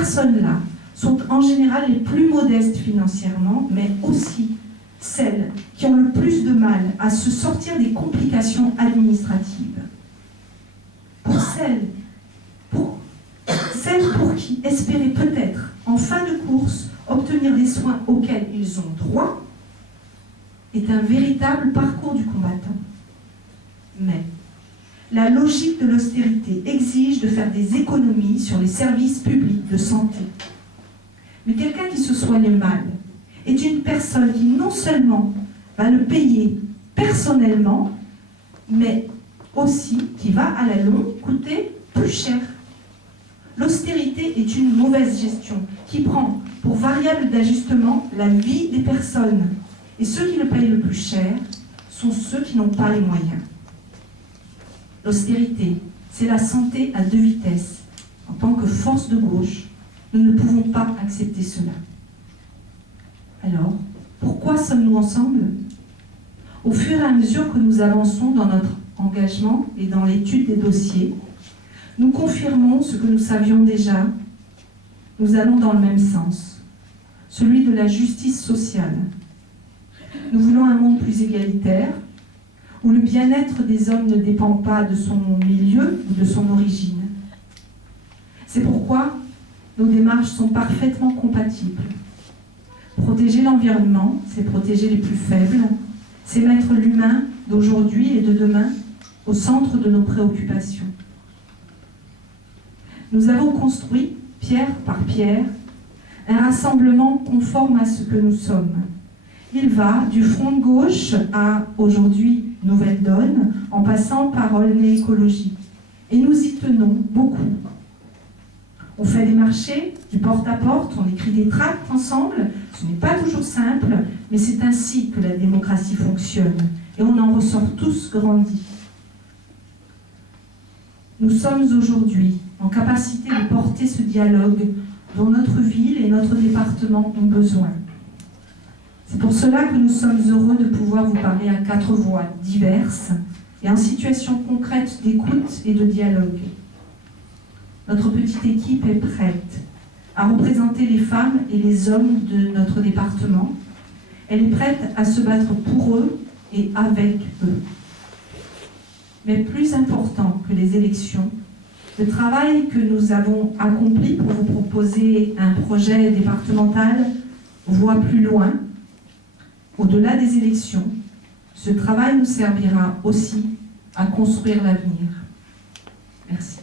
personnes-là sont en général les plus modestes financièrement, mais aussi celles qui ont le plus de mal à se sortir des complications administratives. Pour celles pour qui espérer peut-être, en fin de course, obtenir des soins auxquels ils ont droit, est un véritable parcours du combattant. Mais la logique de l'austérité exige de faire des économies sur les services publics de santé. Mais quelqu'un qui se soigne mal est une personne qui non seulement va le payer personnellement, mais aussi qui va à la longue coûter plus cher. L'austérité est une mauvaise gestion qui prend pour variable d'ajustement la vie des personnes. Et ceux qui le payent le plus cher sont ceux qui n'ont pas les moyens. L'austérité, c'est la santé à deux vitesses. En tant que force de gauche, nous ne pouvons pas accepter cela. Alors, pourquoi sommes-nous ensemble? Au fur et à mesure que nous avançons dans notre engagement et dans l'étude des dossiers, nous confirmons ce que nous savions déjà. Nous allons dans le même sens, celui de la justice sociale. Nous voulons un monde plus égalitaire, où le bien-être des hommes ne dépend pas de son milieu ou de son origine. C'est pourquoi nos démarches sont parfaitement compatibles. Protéger l'environnement, c'est protéger les plus faibles, c'est mettre l'humain d'aujourd'hui et de demain au centre de nos préoccupations. Nous avons construit, pierre par pierre, un rassemblement conforme à ce que nous sommes. Il va du front de gauche à, aujourd'hui, Nouvelle Donne, en passant par Aulnay Écologie. Et nous y tenons beaucoup. On fait des marchés, du porte-à-porte, on écrit des tracts ensemble. Ce n'est pas toujours simple, mais c'est ainsi que la démocratie fonctionne. Et on en ressort tous grandis. Nous sommes aujourd'hui en capacité de porter ce dialogue dont notre ville et notre département ont besoin. C'est pour cela que nous sommes heureux de pouvoir vous parler à 4 voix diverses et en situation concrète d'écoute et de dialogue. Notre petite équipe est prête à représenter les femmes et les hommes de notre département. Elle est prête à se battre pour eux et avec eux. Mais plus important que les élections, le travail que nous avons accompli pour vous proposer un projet départemental voit plus loin. Au-delà des élections, ce travail nous servira aussi à construire l'avenir. Merci.